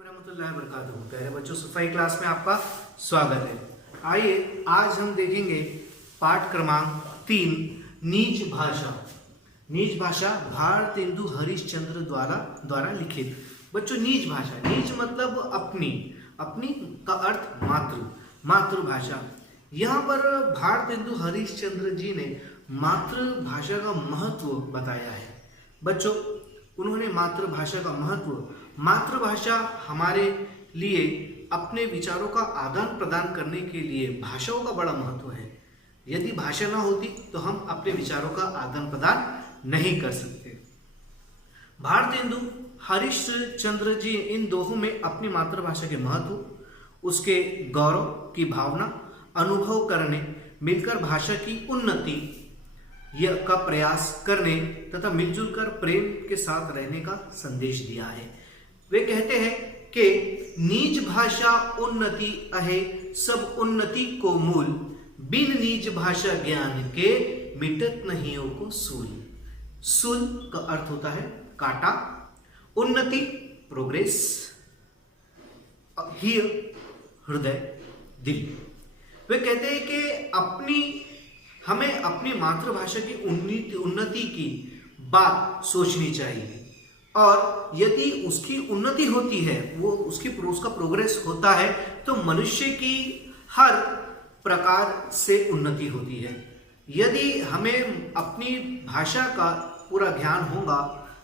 रहमतुल्लाहि व बरकातहू। प्यारे बच्चों, सफाई क्लास में आपका स्वागत है। आइए आज हम देखेंगे पाठ क्रमांक 3 नीच भाषा। नीच भाषा भारतेंदु हरिश्चंद्र द्वारा लिखित। बच्चों, नीच भाषा, नीच मतलब अपनी, अपनी का अर्थ मातृभाषा। यहाँ पर भारतेंदु हरिश्चंद्र जी ने मातृभाषा का महत्व बताया है। बच्चों, उन्होंने मातृभाषा का महत्व, मातृभाषा हमारे लिए अपने विचारों का आदान प्रदान करने के लिए भाषाओं का बड़ा महत्व है। यदि भाषा ना होती तो हम अपने विचारों का आदान प्रदान नहीं कर सकते। भारतेंदु हरिश्चंद्र जी इन दोहों में अपनी मातृभाषा के महत्व, उसके गौरव की भावना अनुभव करने, मिलकर भाषा की उन्नति का प्रयास करने तथा मिलजुल कर प्रेम के साथ रहने का संदेश दिया है। वे कहते हैं कि नीच भाषा उन्नति अहे, सब उन्नति को मूल, बिन नीच भाषा ज्ञान के मिटत नहीं को सूल। सूल का अर्थ होता है कांटा, उन्नति प्रोग्रेस, हृदय, दिल। वे कहते हैं कि हमें अपनी मातृभाषा की उन्नति की बात सोचनी चाहिए, और यदि उसकी उन्नति होती है, उसका प्रोग्रेस होता है, तो मनुष्य की हर प्रकार से उन्नति होती है। यदि हमें अपनी भाषा का पूरा ज्ञान होगा,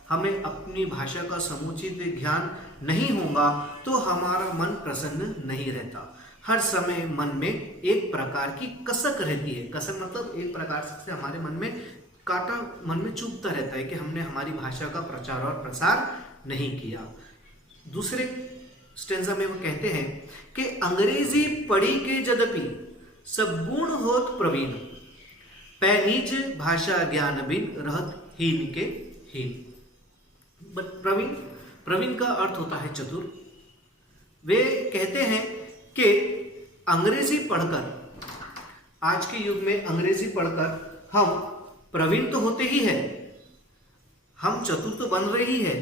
हमें अपनी भाषा का समुचित ज्ञान नहीं होगा, तो हमारा मन प्रसन्न नहीं रहता। हर समय मन में एक प्रकार की कसक रहती है। कसक मतलब एक प्रकार से हमारे मन में कांटा मन में चुभता रहता है कि हमने हमारी भाषा का प्रचार और प्रसार नहीं किया। दूसरे स्टेंजा में वो कहते हैं कि अंग्रेजी पढ़ी के जदपि सब गुण होत प्रवीण, पै नीच भाषा ज्ञान बिन रहत हीन के हीन। प्रवीण का अर्थ होता है चतुर। वे कहते हैं कि अंग्रेजी पढ़कर, आज के युग में अंग्रेजी पढ़कर हम प्रवीण तो होते ही है, हम चतुर तो बन रहे ही है,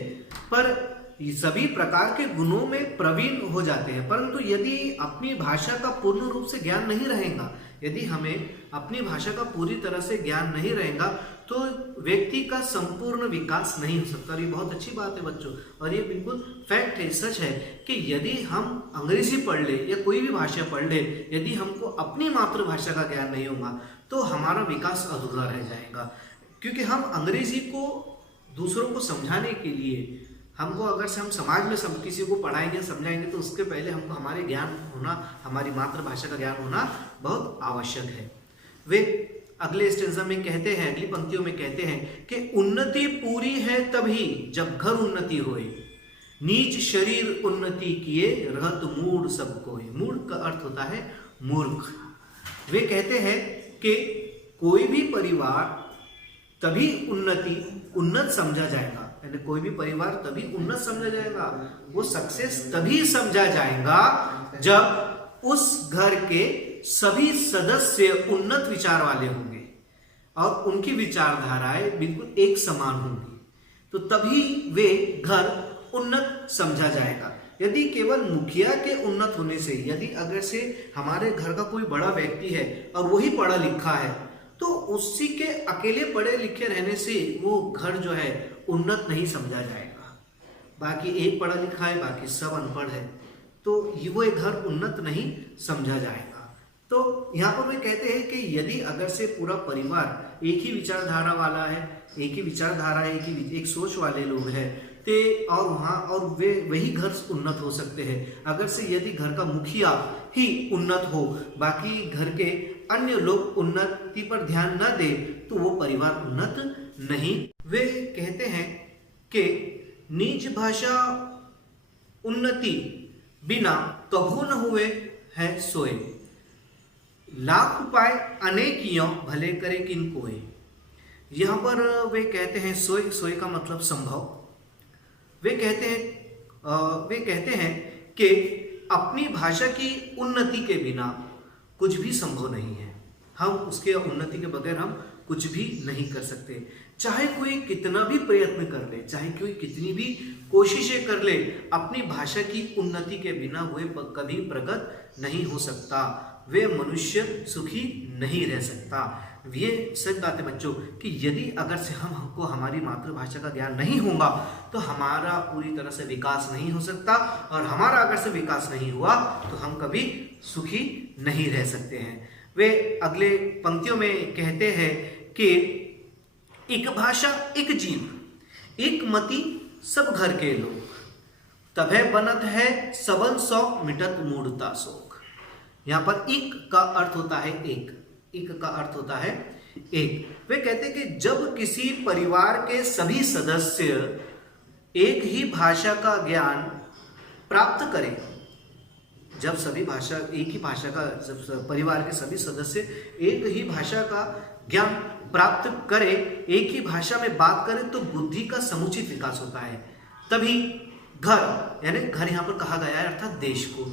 पर सभी प्रकार के गुणों में प्रवीण हो जाते हैं। परंतु यदि अपनी भाषा का पूर्ण रूप से ज्ञान नहीं रहेगा, यदि हमें अपनी भाषा का पूरी तरह से ज्ञान नहीं रहेगा, तो व्यक्ति का संपूर्ण विकास नहीं हो सकता। और ये बहुत अच्छी बात है बच्चों, और ये बिल्कुल फैक्ट है, सच है कि यदि हम अंग्रेजी पढ़ ले या कोई भी भाषा पढ़ ले, यदि हमको अपनी मातृभाषा का ज्ञान नहीं होगा, तो हमारा विकास अधूरा रह जाएगा। क्योंकि हम अंग्रेजी को दूसरों को समझाने के लिए, हमको अगर से हम समाज में किसी को पढ़ाएंगे, समझाएंगे, तो उसके पहले हमको हमारे ज्ञान होना, हमारी मातृभाषा का ज्ञान होना बहुत आवश्यक है। वे अगले स्टेंजा में कहते हैं, अगली पंक्तियों में कहते हैं कि उन्नति पूरी है तभी जब घर उन्नति होए, नीच शरीर उन्नति किए रहत मूढ़ सब कोई। मूढ़ का अर्थ होता है मूर्ख। वे कहते हैं कि कोई भी परिवार तभी उन्नत समझा जाएगा, यानी कोई भी परिवार तभी उन्नत समझा जाएगा, वो सक्सेस तभी समझा जाएगा जब उस घर के सभी सदस्य उन्नत विचार वाले होंगे और उनकी विचारधाराएं बिल्कुल एक समान होंगी, तो तभी वे घर उन्नत समझा जाएगा। यदि केवल मुखिया के उन्नत होने से, यदि अगर से हमारे घर का कोई बड़ा व्यक्ति है और वही पढ़ा लिखा है, तो उसी के अकेले पढ़े लिखे रहने से वो घर जो है उन्नत नहीं समझा जाएगा। बाकी एक पढ़ा लिखा है, बाकी सब अनपढ़ है, तो वो एक घर उन्नत नहीं समझा जाएगा। तो यहाँ पर वे कहते हैं कि यदि अगर से पूरा परिवार एक ही विचारधारा वाला है, एक ही विचारधारा, एक सोच वाले लोग हैं, और वे वही घर उन्नत हो सकते हैं। अगर से यदि घर का मुखिया ही उन्नत हो, बाकी घर के अन्य लोग उन्नति पर ध्यान न दे, तो वो परिवार उन्नत नहीं। वे कहते हैं कि नीच भाषा उन्नति बिना कभू न हुए है सोए, लाख उपाय अनेकियों भले करे किन कोय। यहाँ पर वे कहते हैं सोए का मतलब संभव। वे कहते हैं कि अपनी भाषा की उन्नति के बिना कुछ भी संभव नहीं है। हम उसके उन्नति के बगैर हम कुछ भी नहीं कर सकते। चाहे कोई कितना भी प्रयत्न कर ले, चाहे कोई कितनी भी कोशिशें कर ले, अपनी भाषा की उन्नति के बिना वे कभी प्रगत नहीं हो सकता, वे मनुष्य सुखी नहीं रह सकता। ये सच बात है बच्चों कि यदि अगर से हमको हमारी मातृभाषा का ज्ञान नहीं होगा तो हमारा पूरी तरह से विकास नहीं हो सकता, और हमारा अगर से विकास नहीं हुआ तो हम कभी सुखी नहीं रह सकते हैं। वे अगले पंक्तियों में कहते हैं कि एक भाषा एक जीव, एक मति सब घर के लोग, तभे बनत है सबन शौक मिटत मूढ़ता शोक। यहाँ पर एक का अर्थ होता है एक, एक का अर्थ होता है एक। वे कहते हैं कि जब किसी परिवार के सभी सदस्य एक ही भाषा का ज्ञान प्राप्त करें, जब सभी भाषा एक ही भाषा का, जब परिवार के सभी सदस्य एक ही भाषा का ज्ञान प्राप्त करें, एक ही भाषा में बात करें, तो बुद्धि का समुचित विकास होता है। तभी घर, यानी घर यहाँ पर कहा गया है अर्थात देश को,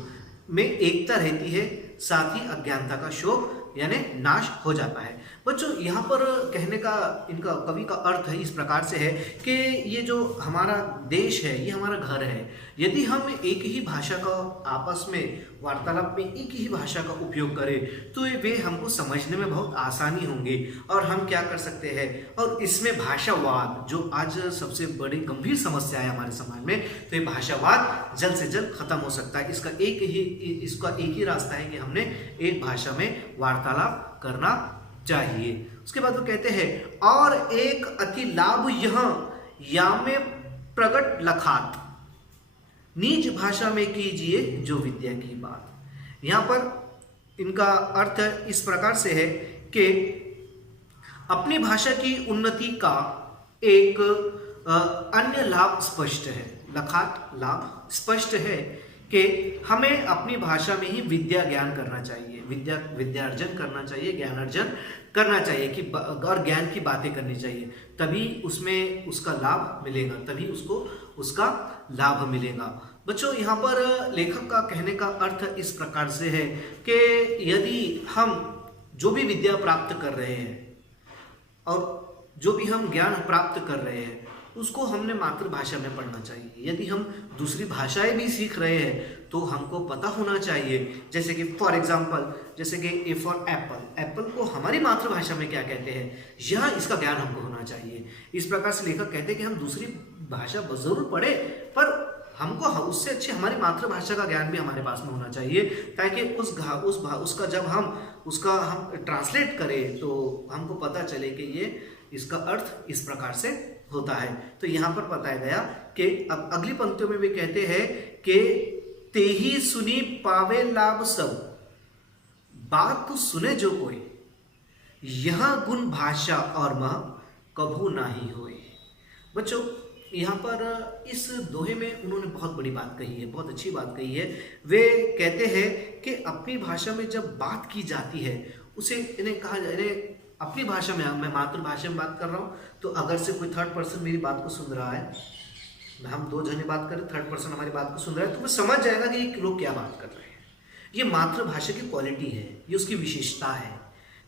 में एकता रहती है, साथ ही अज्ञानता का शोक यानी नाश हो जाता है। बच्चों यहाँ पर कहने का इनका कवि का अर्थ है इस प्रकार से है कि ये जो हमारा देश है, ये हमारा घर है। यदि हम एक ही भाषा का आपस में वार्तालाप में एक ही भाषा का उपयोग करें तो वे हमको समझने में बहुत आसानी होंगे, और हम क्या कर सकते हैं। और इसमें भाषावाद जो आज सबसे बड़ी गंभीर समस्या है हमारे समाज में, तो ये भाषावाद जल्द से जल्द खत्म हो सकता है। इसका एक ही रास्ता है कि हमने एक भाषा में वार्तालाप करना चाहिए। उसके बाद वो कहते हैं और एक अति लाभ यह या में प्रगट लखात, नीच भाषा में कीजिए जो विद्या की बात। यहां पर इनका अर्थ इस प्रकार से है कि अपनी भाषा की उन्नति का एक अन्य लाभ स्पष्ट है। लखात लाभ स्पष्ट है कि हमें अपनी भाषा में ही विद्या ज्ञान करना चाहिए, विद्यार्जन करना चाहिए, ज्ञान अर्जन करना चाहिए कि और ज्ञान की बातें करनी चाहिए, तभी उसमें उसका लाभ मिलेगा, तभी उसको उसका लाभ मिलेगा। बच्चों यहाँ पर लेखक का कहने का अर्थ इस प्रकार से है कि यदि हम जो भी विद्या प्राप्त कर रहे हैं और जो भी हम ज्ञान प्राप्त कर रहे हैं उसको हमने मातृभाषा में पढ़ना चाहिए। यदि हम दूसरी भाषाएं भी सीख रहे हैं तो हमको पता होना चाहिए, जैसे कि फॉर एग्जांपल, जैसे कि ए फॉर एप्पल, एप्पल को हमारी मातृभाषा में क्या कहते हैं, यह इसका ज्ञान हमको होना चाहिए। इस प्रकार से लेखक कहते हैं कि हम दूसरी भाषा जरूर पढ़े, पर हमको उससे अच्छी हमारी मातृभाषा का ज्ञान भी हमारे पास में होना चाहिए, ताकि उसका जब हम ट्रांसलेट करें तो हमको पता चले कि ये इसका अर्थ इस प्रकार से होता है। तो यहाँ पर बताया गया कि अब अगली पंक्तियों में भी कहते हैं कि ते ही सुनी पावे लाभ सब, बात तो सुने जो कोई, यह गुण भाषा और मह कभू नाही होए। बच्चों यहाँ पर इस दोहे में उन्होंने बहुत बड़ी बात कही है, बहुत अच्छी बात कही है। वे कहते हैं कि अपनी भाषा में जब बात की जाती है उसे इन्हें कहा जाए, अपनी भाषा में, मैं मातृभाषा में बात कर रहा हूँ, तो अगर से कोई थर्ड पर्सन मेरी बात को सुन रहा है, हम दो जने बात करें, थर्ड पर्सन हमारी बात को सुन रहा है, तो वो समझ जाएगा कि ये लोग क्या बात कर रहे हैं। ये मातृभाषा की क्वालिटी है, ये उसकी विशेषता है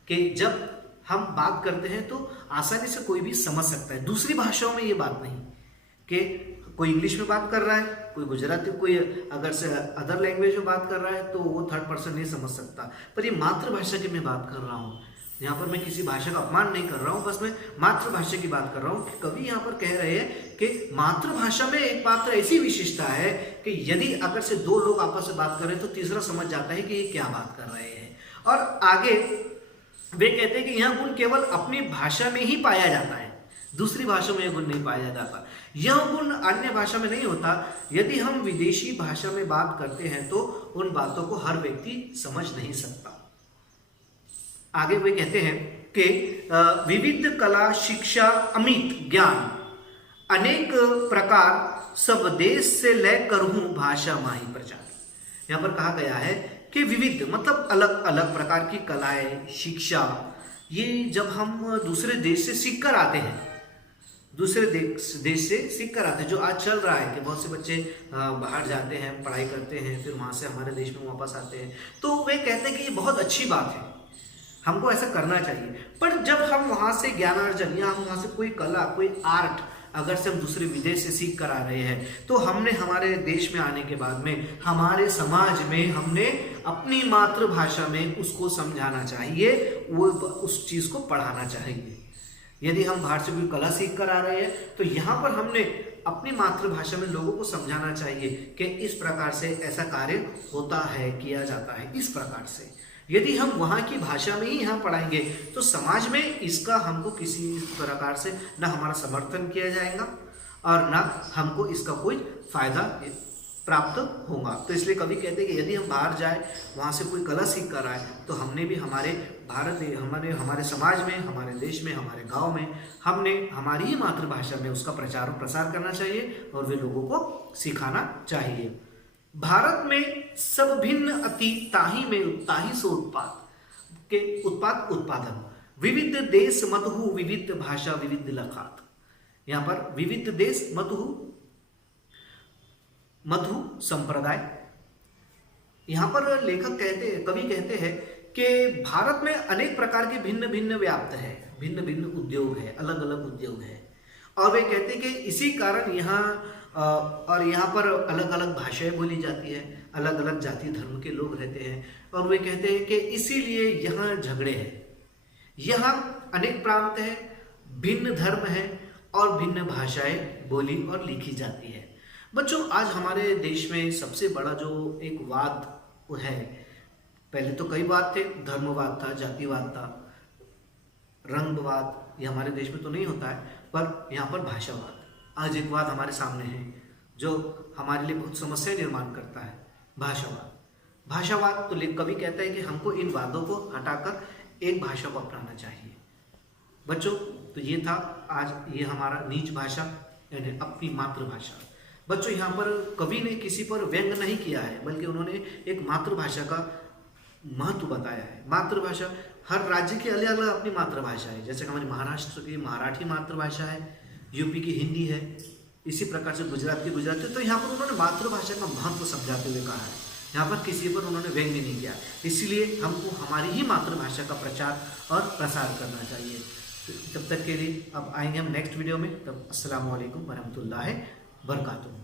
कि जब हम बात करते हैं तो आसानी से कोई भी समझ सकता है। दूसरी भाषाओं में ये बात नहीं कि कोई इंग्लिश में बात कर रहा है, कोई गुजराती, कोई अगर से अदर लैंग्वेज में बात कर रहा है तो वो थर्ड पर्सन नहीं समझ सकता। पर ये मातृभाषा की मैं बात कर रहा हूँ, यहाँ पर मैं किसी भाषा का अपमान नहीं कर रहा हूँ, बस मैं मातृभाषा की बात कर रहा हूँ। कवि यहाँ पर कह रहे हैं कि मातृभाषा में एक मात्र ऐसी विशेषता है कि यदि अगर से दो लोग आपस में बात करें तो तीसरा समझ जाता है कि ये क्या बात कर रहे हैं। और आगे वे कहते हैं कि यह गुण केवल अपनी भाषा में ही पाया जाता है, दूसरी भाषा में यह गुण नहीं पाया जाता, यह गुण अन्य भाषा में नहीं होता। यदि हम विदेशी भाषा में बात करते हैं तो उन बातों को हर व्यक्ति समझ नहीं सकता। आगे वे कहते हैं कि विविध कला शिक्षा अमित ज्ञान अनेक प्रकार सब देश से ले करहूं भाषा माही प्रचार। यहाँ पर कहा गया है कि विविध मतलब अलग अलग प्रकार की कलाएं, शिक्षा, ये जब हम दूसरे देश से सीख कर आते हैं, दूसरे देश से सीख कर आते हैं, जो आज चल रहा है कि बहुत से बच्चे बाहर जाते हैं, पढ़ाई करते हैं, फिर वहाँ से हमारे देश में वापस आते हैं, तो वे कहते हैं कि ये बहुत अच्छी बात है। हमको ऐसा करना चाहिए। पर जब हम वहाँ से ज्ञानार्जन या हम वहाँ से कोई कला, कोई आर्ट अगर से हम दूसरे विदेश से सीख कर आ रहे हैं, तो हमने हमारे देश में आने के बाद में हमारे समाज में हमने अपनी मातृभाषा में उसको समझाना चाहिए, वो उस चीज़ को पढ़ाना चाहिए। यदि हम बाहर से कोई कला सीख कर आ रहे हैं तो यहाँ पर हमने अपनी मातृभाषा में लोगों को समझाना चाहिए कि इस प्रकार से ऐसा कार्य होता है, किया जाता है इस प्रकार से। यदि हम वहाँ की भाषा में ही यहाँ पढ़ाएंगे तो समाज में इसका हमको किसी प्रकार से ना हमारा समर्थन किया जाएगा और ना हमको इसका कोई फायदा प्राप्त होगा। तो इसलिए कभी कहते हैं कि यदि हम बाहर जाए, वहाँ से कोई कला सीख कर आए, तो हमने भी हमारे हमारे समाज में, हमारे देश में, हमारे गांव में हमने हमारी ही मातृभाषा में उसका प्रचार और प्रसार करना चाहिए और वे लोगों को सिखाना चाहिए। भारत में सब भिन्न अति ताहि में ताहि सो उत्पादन विविध देश मतहु विविध भाषा विविध लखात। यहाँ पर विविध देश मधु संप्रदाय। यहाँ पर लेखक कवि कहते हैं कि भारत में अनेक प्रकार के भिन्न भिन्न व्याप्त है, भिन्न भिन्न उद्योग है, अलग अलग उद्योग है, और वे कहते हैं कि इसी कारण यहाँ पर अलग अलग भाषाएं बोली जाती है, अलग अलग जाति धर्म के लोग रहते हैं, और वे कहते हैं कि इसीलिए यहाँ झगड़े हैं। यहाँ अनेक प्रांत है, भिन्न धर्म है और भिन्न भाषाएं बोली और लिखी जाती है। बच्चों, आज हमारे देश में सबसे बड़ा जो एक वाद है, पहले तो कई वाद थे, धर्मवाद था, जातिवाद था, रंगवाद, ये हमारे देश में तो नहीं होता है, पर यहाँ पर भाषावाद आज एक वाद हमारे सामने है जो हमारे लिए बहुत समस्या निर्माण करता है, भाषावाद। भाषावाद तो कवि कहता है कि हमको इन वादों को हटाकर एक भाषा को अपनाना चाहिए। बच्चों, तो ये था आज ये हमारा नीच भाषा यानी अपनी मातृभाषा। बच्चों, यहाँ पर कवि ने किसी पर व्यंग नहीं किया है, बल्कि उन्होंने एक मातृभाषा का महत्व बताया है। मातृभाषा हर राज्य की अलग अलग अपनी मातृभाषा है, जैसे हमारी महाराष्ट्र की मराठी मातृभाषा है, यूपी की हिंदी है, इसी प्रकार से गुजरात की गुजराती। तो यहाँ पर उन्होंने मातृभाषा का महत्व समझाते हुए कहा है, यहाँ पर किसी पर उन्होंने व्यंग्य नहीं किया। इसलिए हमको हमारी ही मातृभाषा का प्रचार और प्रसार करना चाहिए। तब तक के लिए अब आएंगे हम नेक्स्ट वीडियो में, तब अस्सलाम वालेकुम वरहमतुल्लाहि बरकातुहू।